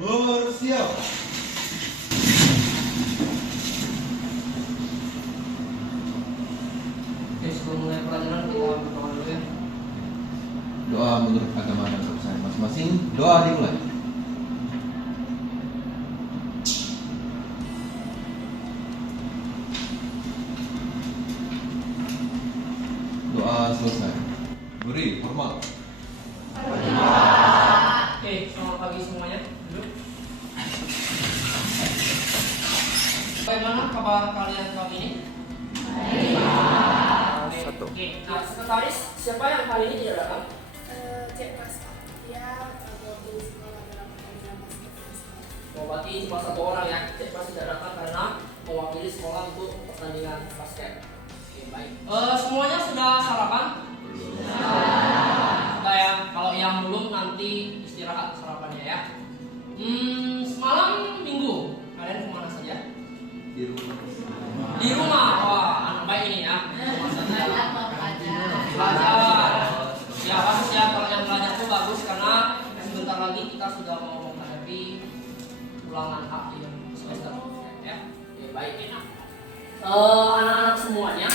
Bersiap. Oke, sebelum mulai pelajaran kita berdoa dulu ya. Doa menurut agama dan kepercayaan masing-masing. Doa dimulai. Doa selesai. Beri hormat. Oke, selamat pagi semuanya. Duduk. Bagaimana kabar kalian kali ini? Satu. Oke, nah sekretaris siapa yang kali ini tidak datang? Cek Mas, dia bawa sekolah dalam pertandingan basket. Oh, berarti cuma satu orang ya. Cek pasti tidak datang karena mewakili sekolah untuk pertandingan basket. Oke, baik. Semuanya sudah sarapan? Sudah ya. Kalau yang belum nanti istirahat sarapannya ya. Semalam minggu kalian kemana saja? Di rumah. Di rumah. Wah, anak baik ini ya. Rumah saja. Belajar. Ya bagus ya, kalau yang belajar itu bagus karena sebentar lagi kita sudah mau menghadapi ulangan akhir semester ya. Oke, baik. Anak-anak semuanya,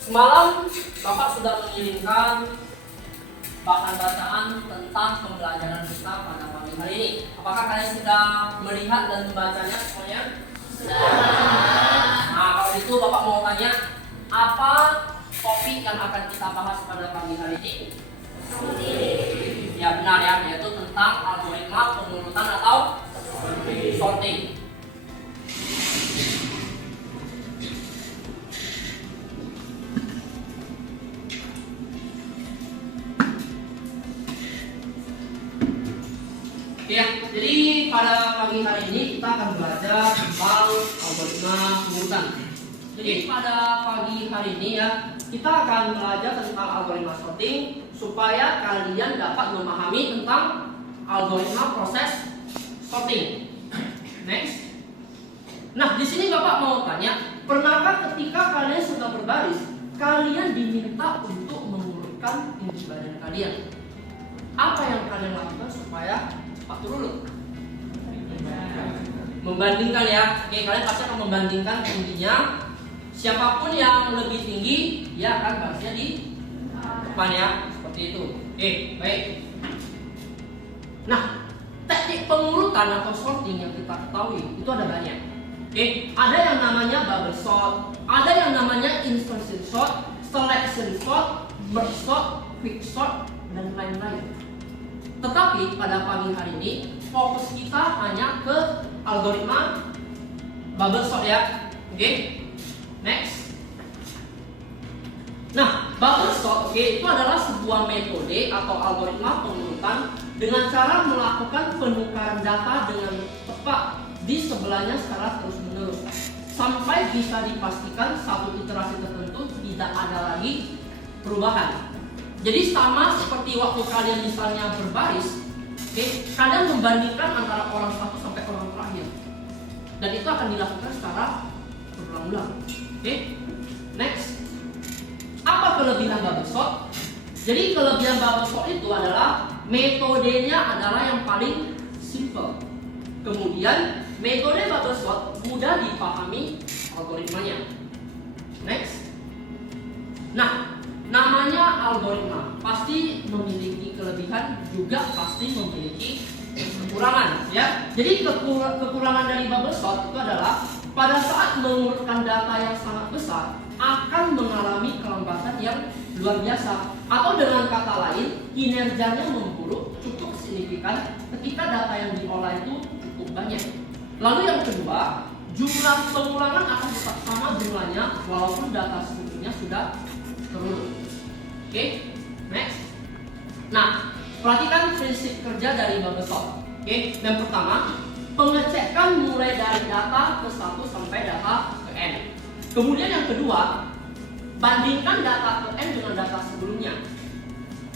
semalam Bapak sudah mengirimkan bahan bacaan tentang pembelajaran kita pada pagi hari ini. Apakah kalian sudah melihat dan membacanya semuanya? Nah, kalau itu Bapak mau tanya, apa topik yang akan kita bahas pada pagi hari ini? Ya benar ya, yaitu tentang algoritma pengurutan atau sorting. Ya, jadi pada pagi hari ini kita akan belajar tentang algoritma pengurutan. Jadi pada pagi hari ini ya, kita akan belajar tentang algoritma sorting supaya kalian dapat memahami tentang algoritma proses sorting. Next. Nah, di sini Bapak mau tanya, pernahkah ketika kalian sedang berbaris, kalian diminta untuk mengurutkan tinggi badan kalian? Apa yang kalian lakukan supaya cepat urut? Membandingkan ya. Oke, kalian pasti akan membandingkan tingginya. Siapapun yang lebih tinggi, dia akan barisnya di depan ya, seperti itu. Oke, baik. Nah, teknik pengurutan atau sorting yang kita ketahui itu ada banyak. Oke, ada yang namanya bubble sort, ada yang namanya insertion sort, selection sort, merge sort, quick sort, dan lain-lain. Tetapi pada pagi hari ini fokus kita hanya ke algoritma bubble sort ya. Oke. Next. Nah, bubble sort itu adalah sebuah metode atau algoritma pengurutan dengan cara melakukan penukaran data dengan tepat di sebelahnya secara terus-menerus sampai bisa dipastikan satu iterasi tertentu tidak ada lagi perubahan. Jadi sama seperti waktu kalian misalnya berbaris, kalian membandingkan antara orang satu sampai orang terakhir, dan itu akan dilakukan secara berulang-ulang. Next. Apa kelebihan bubble sort? Jadi kelebihan bubble sort itu adalah metodenya adalah yang paling simple. Kemudian metode bubble sort mudah dipahami algoritmanya. Next. Nah, namanya algoritma pasti memiliki kelebihan juga pasti memiliki kekurangan ya. Jadi kekurangan dari bubble sort itu adalah pada saat mengurutkan data yang sangat besar akan mengalami kelembatan yang luar biasa, atau dengan kata lain kinerjanya memburuk cukup signifikan ketika data yang diolah itu cukup banyak. Lalu yang kedua, jumlah pengulangan akan tetap sama jumlahnya walaupun data sebelumnya sudah terurut. Oke, next. Nah, perhatikan prinsip kerja dari bubble sort. Oke, yang pertama, pengecekan mulai dari data ke 1 sampai data ke n. Kemudian yang kedua, bandingkan data ke n dengan data sebelumnya.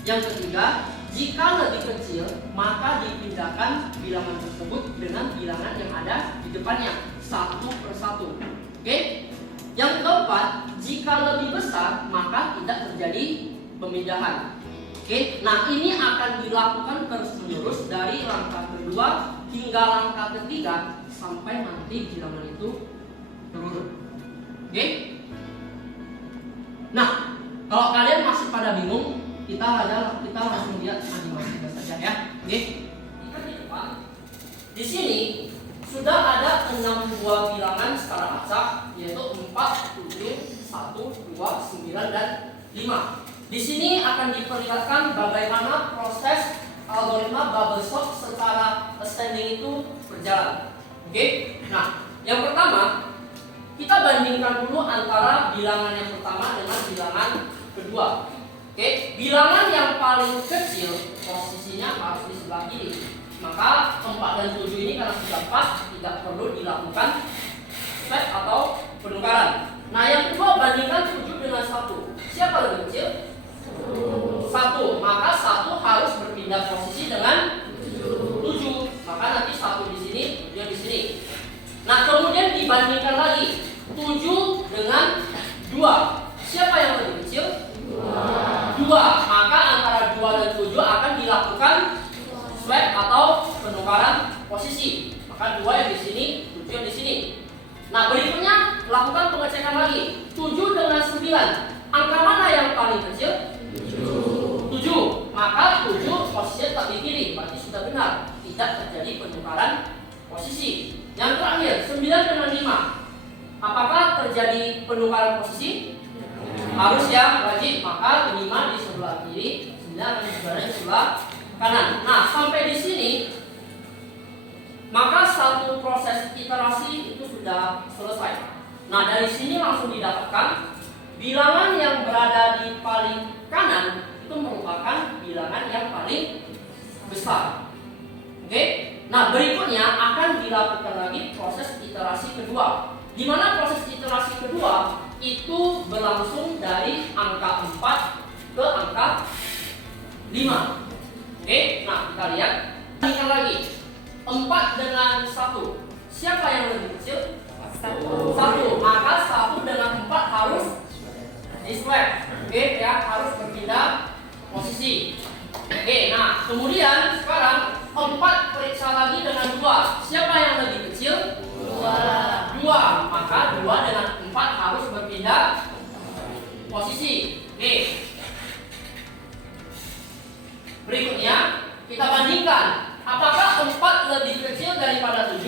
Yang ketiga, jika lebih kecil, maka dipindahkan bilangan tersebut dengan bilangan yang ada di depannya satu per satu. Oke? Yang keempat, jika lebih besar, maka tidak terjadi pemindahan. Oke? Nah, ini akan dilakukan terus-menerus dari langkah kedua hingga langkah ketiga sampai nanti bilangan itu terurut. Oke? Nah, kalau kalian masih pada bingung, kita langsung lihat animasinya saja ya. Oke? Kita di depan. Di sini sudah ada 6 buah bilangan secara acak, yaitu 4, 7, 1, 2, 9, dan 5. Di sini akan diperlihatkan bagaimana proses algoritma bubble sort secara ascending itu berjalan. Oke? Nah, yang pertama kita bandingkan dulu antara bilangan yang pertama dengan bilangan kedua. Oke? Bilangan yang paling kecil posisinya harus di sebelah kiri. Maka 4 dan 7 ini karena sudah pas, tidak perlu dilakukan swap atau penukaran. Nah, yang kedua bandingkan 7 dengan 1. Siapa lebih kecil? 1. Maka 1 harus berpindah posisi dengan 7. Maka nanti 1 di sini, 7 di sini. Nah, kemudian dibandingkan lagi 7 dengan 2. Siapa yang lebih kecil? 2. Maka antara 2 dan 7 akan dilakukan swap atau penukaran posisi. Maka 2 yang di sini, 7 yang di sini. Nah, berikutnya lakukan pengecekan lagi. 7 dengan 9. Angka mana yang paling kecil? 7. Maka 7 posisinya tetap di kiri, berarti sudah benar. Tidak terjadi penukaran posisi. Yang terakhir, 9 dengan 5. Apakah terjadi penukaran posisi? Harus ya, wajib. Maka 5 di sebelah kiri, 9 di sebelah kanan. Nah, sampai di sini maka satu proses iterasi itu sudah selesai. Nah, dari sini langsung didapatkan bilangan yang berada di paling kanan itu merupakan bilangan yang paling besar. Oke? Nah, berikutnya akan dilakukan lagi proses iterasi kedua. Di mana proses iterasi kedua itu berlangsung dari angka 4 ke angka 5. Oke? Nah, kita lihat. Bandingkan lagi. 4 dengan 1. Siapa yang lebih kecil? 1. Maka 1 dengan 4 harus di swap. Oke, ya, harus berpindah posisi. Oke, nah, kemudian sekarang 4 periksa lagi dengan 2. Siapa yang lebih kecil? 2. Maka 2 dengan 4 harus berpindah posisi. Oke. Berikutnya kita bandingkan. Apakah 4 lebih kecil daripada 7?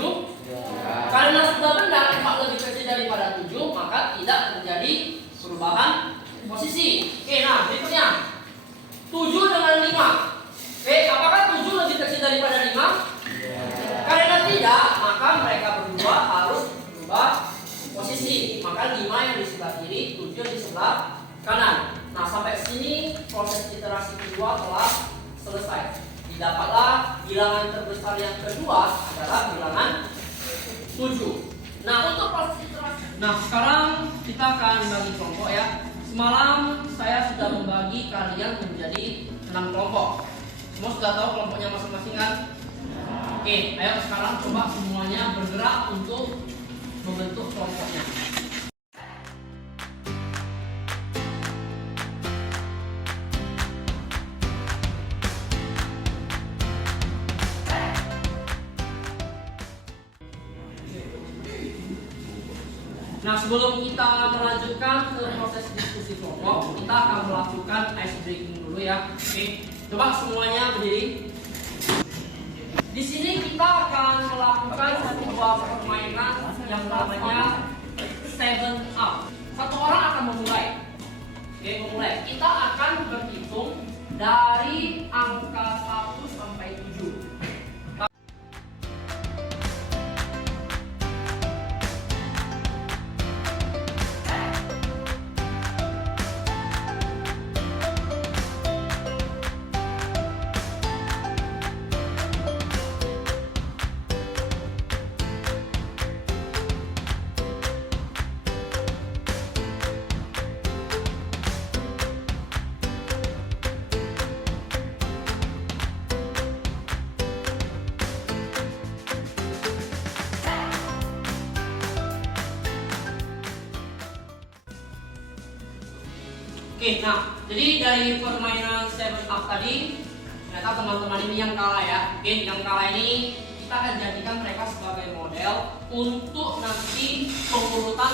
Karena sudah benar 4 lebih kecil daripada 7, maka tidak terjadi perubahan posisi. Oke, nah berikutnya 7 dengan 5. Oke, apakah 7 lebih kecil daripada 5? Karena tidak, maka mereka berdua harus berubah posisi. Maka 5 yang di sebelah kiri, 7 di sebelah kanan. Nah, sampai sini proses iterasi kedua telah selesai. Didapatlah bilangan terbesar yang kedua adalah bilangan 7. Nah, untuk proses iterasi. Nah, sekarang kita akan bagi kelompok ya. Semalam saya sudah membagi kalian menjadi 6 kelompok. Semua sudah tahu kelompoknya masing-masing kan? Oke, ayo sekarang coba semuanya bergerak untuk membentuk kelompoknya. Nah, sebelum kita melanjutkan ke proses diskusi kelompok, kita akan melakukan ice breaking dulu ya. Oke, coba semuanya berdiri. Di sini kita akan melakukan sebuah permainan yang namanya 7 up. Satu orang akan memulai. Oke, memulai. Kita akan berhitung dari angka 1 sampai 7. Oke, nah, jadi dari permainan 7 up tadi, ternyata teman-teman ini yang kalah ya. Oke, yang kalah ini kita akan jadikan mereka sebagai model untuk nanti pengurutan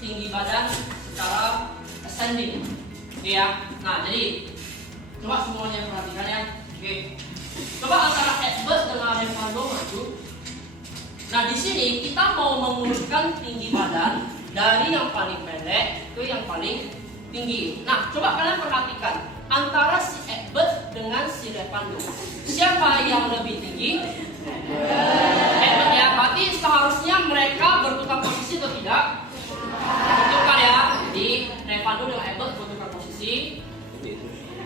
tinggi badan secara ascending. Oke ya. Nah, jadi coba semuanya perhatikan ya. Oke. Coba antara Edward dengan Revando maju. Nah, di sini kita mau mengurutkan tinggi badan dari yang paling pendek ke yang paling tinggi. Nah, coba kalian perhatikan antara si Edward dengan si Revando. Siapa yang lebih tinggi? Edward ya. Berarti seharusnya mereka bertukar posisi atau tidak? Bertukar ya. Jadi Revando dengan Edward bertukar posisi.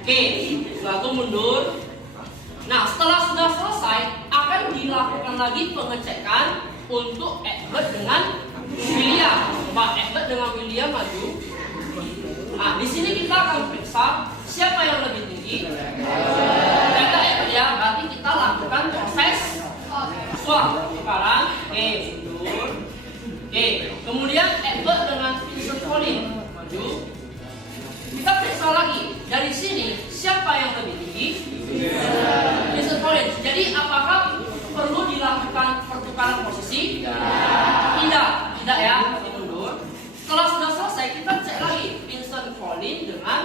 Oke, lalu mundur. Nah, setelah sudah selesai akan dilakukan lagi pengecekan untuk Edward dengan William. Coba Edward dengan William maju. Nah, di sini kita akan periksa siapa yang lebih tinggi. Ternyata Edward ya, berarti kita lakukan proses swap tukaran. Oke, mundur. Oke, kemudian Edward dengan Vincent Colin maju. Kita periksa lagi dari sini siapa yang lebih tinggi. Vincent Colin. Jadi apakah perlu dilakukan pertukaran posisi? Tidak ya. Mundur. Setelah sudah selesai kita cek lagi Vincent Colin dengan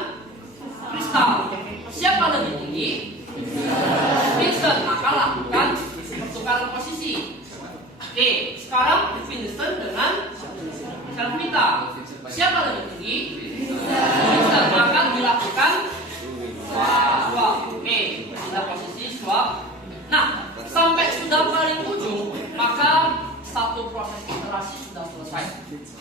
Crystal. Siapa lebih tinggi? Vincent. Maka lakukan pertukaran posisi. Oke, sekarang Vincent dengan Selvita. Siapa lebih tinggi? Vincent. Maka dilakukan swap. Oke, kita posisi swap. Nah, sampai sudah paling ujung, maka satu proses iterasi sudah selesai.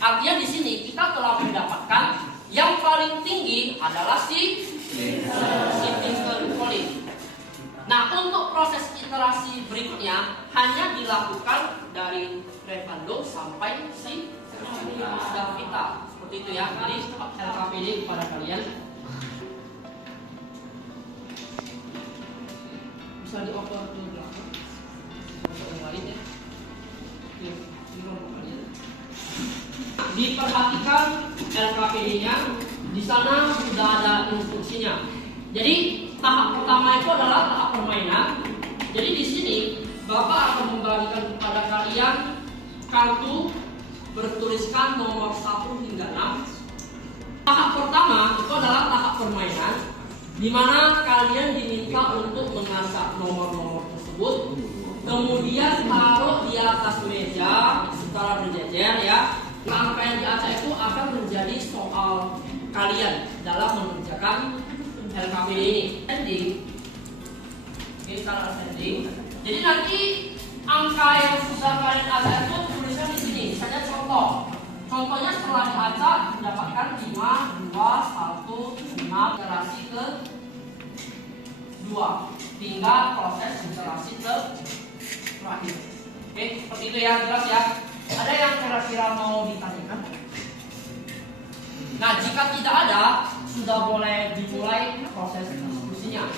Artinya di sini kita telah mendapatkan yang paling tinggi adalah si Vincent Colin. Nah, untuk proses iterasi berikutnya hanya dilakukan dari Revando sampai si Davita. Seperti itu ya. Jadi LKPD kepada kalian. Bisa dioper ke belakang. Yang lain ya. Diperhatikan LKPD-nya. Di sana sudah ada instruksinya. Jadi tahap pertama itu adalah tahap permainan. Jadi di sini Bapak akan membagikan kepada kalian kartu bertuliskan nomor 1 hingga 6. Tahap pertama itu adalah tahap permainan, di mana kalian diminta untuk mengangkat nomor-nomor tersebut, kemudian taruh di atas meja secara berjejer ya. Angka yang di atas itu akan menjadi soal kalian dalam mengerjakan LKPD ini. Ascending. Oke, secara ascending. Jadi nanti angka yang sudah kalian ajar itu tuliskan di sini. Misalnya contoh. Contohnya setelah dibaca mendapatkan 5, 2, 1, 6, iterasi ke 2. Tinggal proses iterasi ke terakhir. Oke, seperti itu ya, jelas ya. Ada yang kira-kira mau ditanyakan? Nah, jika tidak ada, sudah boleh dimulai proses diskusinya.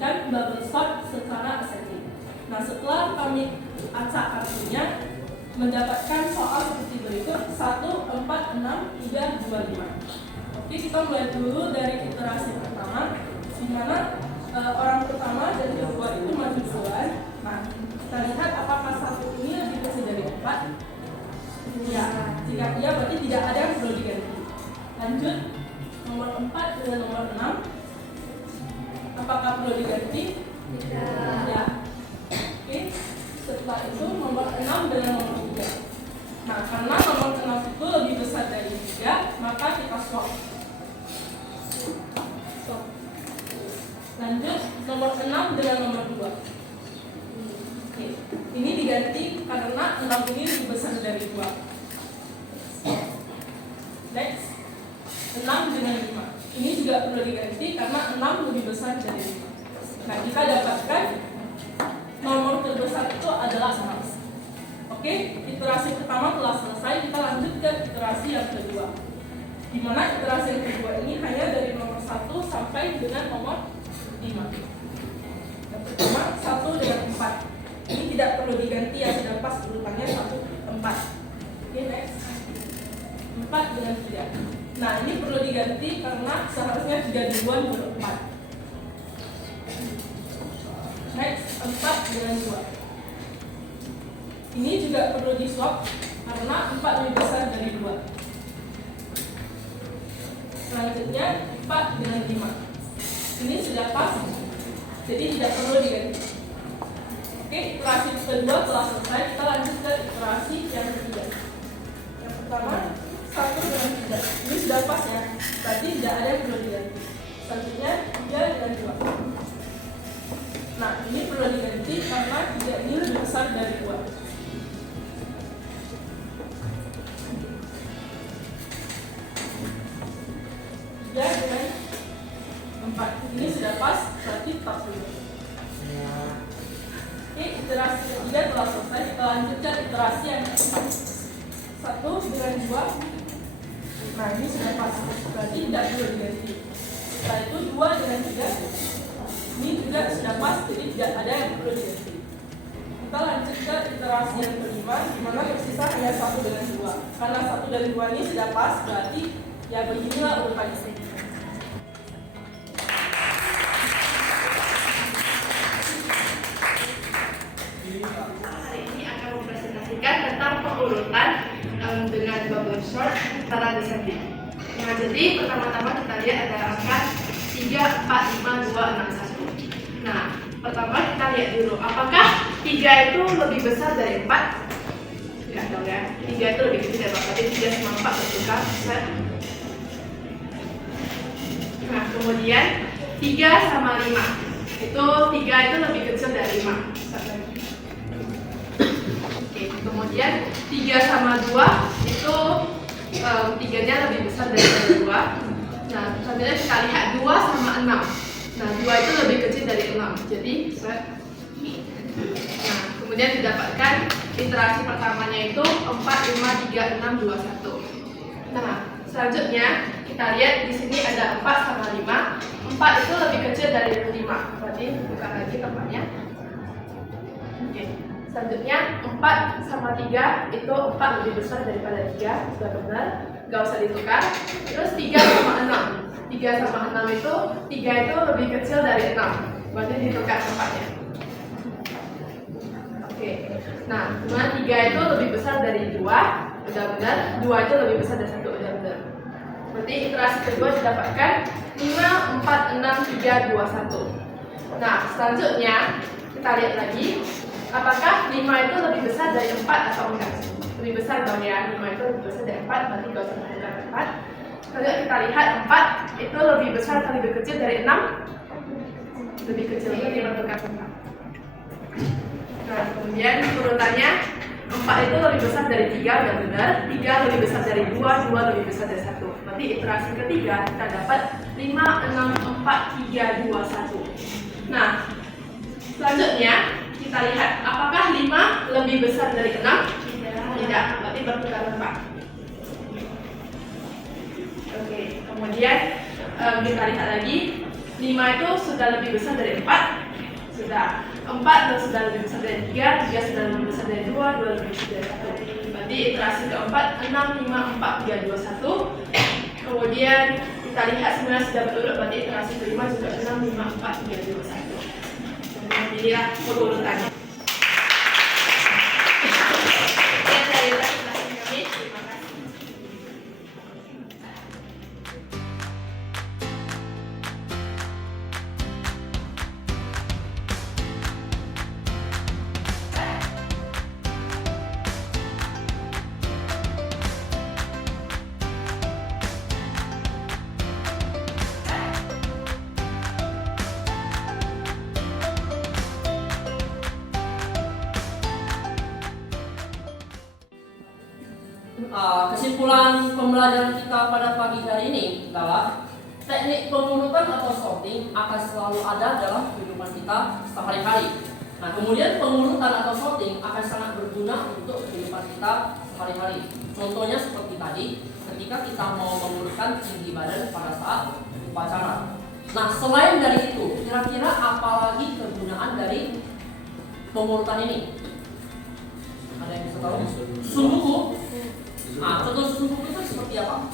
mengoperasikan bubble sort secara ascending. Nah, setelah kami acak kartunya, mendapatkan soal seperti berikut: 1, 4, 6, 3, 2, 5. Oke, kita mulai dulu dari iterasi pertama, di mana orang pertama dan kedua itu maju duluan. Nah, kita lihat apakah satu ini lebih kecil dari 4. Ya, jika iya berarti tidak ada yang perlu diganti. Lanjut, nomor 4 dengan nomor 6. Apakah perlu diganti? Tidak. Ya. Oke, setelah itu nomor 6 dengan nomor 3. Nah, karena nomor 6 itu lebih besar dari 3, maka kita swap. Lanjut, nomor 6 dengan nomor 2. Oke, ini diganti karena 6 ini lebih besar dari 2. Next, 6 dengan 5. Ini juga perlu diganti karena 6 lebih besar dari 5. Nah, kita dapatkan nomor terbesar itu adalah 6. Oke, iterasi pertama telah selesai. Kita lanjut ke iterasi yang kedua, di mana iterasi yang kedua ini hanya dari nomor 1 sampai dengan nomor 5. Yang pertama 1 dengan 4. Ini tidak perlu diganti ya, sudah pas urutannya 1, 4. Oke, next. 4 dengan 3. Nah, ini perlu diganti karena seharusnya 3 duluan baru 4. Next, 4 dengan 2. Ini juga perlu di swap karena 4 lebih besar dari 2. Selanjutnya 4 dengan 5. Ini sudah pas, jadi tidak perlu diganti. Oke, iterasi kedua telah selesai. Kita lanjut ke iterasi yang ketiga. Yang pertama 1 dengan 3. Ini sudah pas ya, berarti tidak ada yang perlu diganti. Selanjutnya 3 dengan 2. Nah, ini perlu diganti karena 3 ini lebih besar dari 2. 3 dengan 4. Ini sudah pas, berarti 40. Oke, iterasi ketiga telah selesai. Kita lanjutkan iterasi yang keempat. 1 dengan 2. Nah, ini sudah pas, berarti tidak perlu diganti. Setelah itu 2 dengan 3. Ini juga sudah pas, jadi tidak ada yang perlu diganti. Kita lanjut ke iterasi yang kelima, di mana tersisa hanya 1 dengan 2. Karena 1 dan 2 ini sudah pas, berarti ya beginilah urutannya. Hari ini akan mempresentasikan tentang pengurutan dengan bubble sort secara descending. Nah, jadi pertama-tama kita lihat ada angka 3, 4, 5, 2, 6, 1. Nah, pertama kita lihat dulu, apakah 3 itu lebih besar dari 4? Tidak dong ya, 3 itu lebih kecil dari 4, berarti 3 sama 4 bertukar. Nah, kemudian 3 sama 5. Itu 3 itu lebih kecil dari 5. Oke, kemudian 3 sama 2 itu 3-nya lebih besar dari 2. Nah, selanjutnya kita lihat 2 sama 6. Nah, 2 itu lebih kecil dari 6. Jadi, nah, kemudian didapatkan iterasi pertamanya itu 4, 5, 3, 6, 2, 1. Nah, selanjutnya kita lihat di sini ada 4 sama 5. 4 itu lebih kecil dari 5. Berarti buka lagi tempatnya. Oke. Selanjutnya 4 sama 3 itu 4 lebih besar daripada 3. Sudah benar, gak usah ditukar. Terus 3 sama 6. 3 sama 6 itu 3 itu lebih kecil dari 6. Berarti ditukar tempatnya. Oke. Nah, kemudian 3 itu lebih besar dari 2. Udah benar. 2 itu lebih besar dari 1. Udah benar. Berarti iterasi kedua didapatkan 5, 4, 6, 3, 2, 1. Nah, selanjutnya kita lihat lagi, apakah 5 itu lebih besar dari 4 atau enggak? Lebih besar dong ya, 5 itu lebih besar dari 4, berarti gak usah menggunakan 4. Lalu kita lihat 4 itu lebih besar atau lebih kecil dari 6? Lebih kecil, berarti bertukar tempat. Nah, kemudian urutannya 4 itu lebih besar dari 3, udah benar. 3 lebih besar dari 2, 2 lebih besar dari 1. Berarti iterasi ketiga kita dapat 5, 6, 4, 3, 2, 1. Nah, selanjutnya kita lihat apakah 5 lebih besar dari 6? Tidak, berarti bertukar tempat. Oke, kemudian kita lihat lagi 5 itu sudah lebih besar dari 4. Sudah. 4 sudah lebih besar dari 3, 3 sudah lebih besar dari 2, 2 lebih besar dari 1. Berarti iterasi keempat 6, 5, 4, 3, 2, 1. Kemudian kita lihat sebenarnya sudah berurut, berarti iterasi kelima juga 6, 5, 4, 3, 2, 1. Kemudian jadilah urutannya. Sekian dari presentasi kami. Terima kasih. Kesimpulan pembelajaran kita pada pagi hari ini adalah teknik pengurutan atau sorting akan selalu ada dalam kehidupan kita sehari-hari. Nah, kemudian pengurutan atau sorting akan sangat berguna untuk kehidupan kita sehari-hari. Contohnya seperti tadi, ketika kita mau mengurutkan tinggi badan pada saat upacara. Nah, selain dari itu, kira-kira apalagi kegunaan dari pengurutan ini? Ada yang bisa tahu? Susun buku. Nah, contoh susun buku itu seperti apa?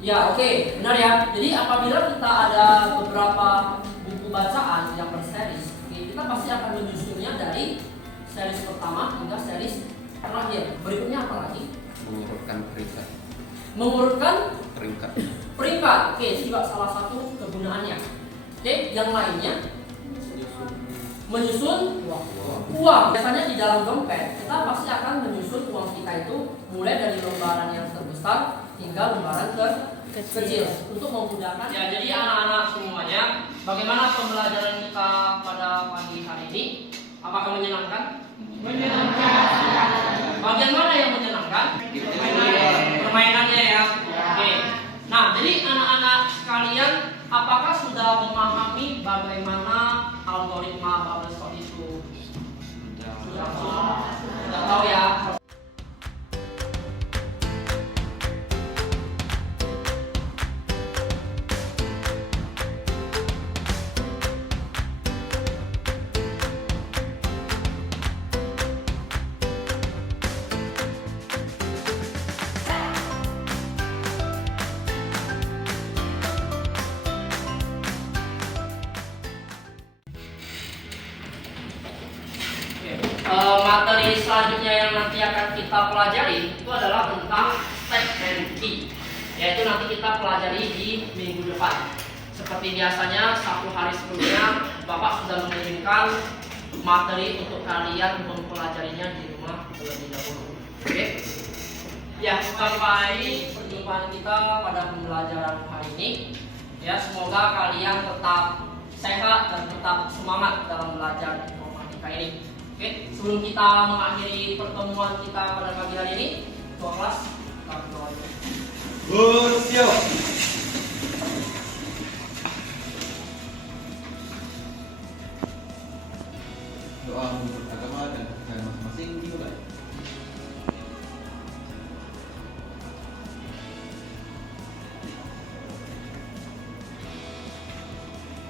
Ya, oke, benar ya. Jadi apabila kita ada beberapa buku bacaan yang berseris, kita pasti akan menyusunnya dari series pertama hingga series terakhir. Berikutnya apa lagi? Mengurutkan peringkat. Mengurutkan Peringkat. peringkat. Oke, juga salah satu kegunaannya. Oke, yang lainnya menyusun uang. Biasanya di dalam dompet kita pasti akan menyusun uang kita itu mulai dari lembaran yang terbesar hingga lembaran kecil untuk memudahkan. Ya, jadi anak-anak semuanya, bagaimana pembelajaran kita pada pagi hari ini? Apakah menyenangkan? Menyenangkan. Bagian mana yang menyenangkan? Permainannya ya. Oke. Nah, jadi anak-anak sekalian, apakah sudah memahami bagaimana algoritma bubble sort itu? Sudah tahu ya? Materi selanjutnya yang nanti akan kita pelajari itu adalah tentang step and key, yaitu nanti kita pelajari di minggu depan. Seperti biasanya, 1 hari sebelumnya Bapak sudah mengirimkan materi untuk kalian mempelajarinya di rumah terlebih dahulu. Oke? Ya, sampai perjumpaan kita pada pembelajaran hari ini. Ya, semoga kalian tetap sehat dan tetap semangat dalam belajar informatika ini. Oke, sebelum kita mengakhiri pertemuan kita pada pagi hari ini, ketua kelas, kita berdoa dulu. Siap. Doa menurut agama dan kepercayaan masing-masing dimulai.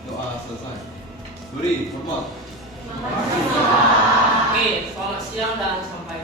Doa selesai. Beri hormat. Oke, selamat siang dan sampai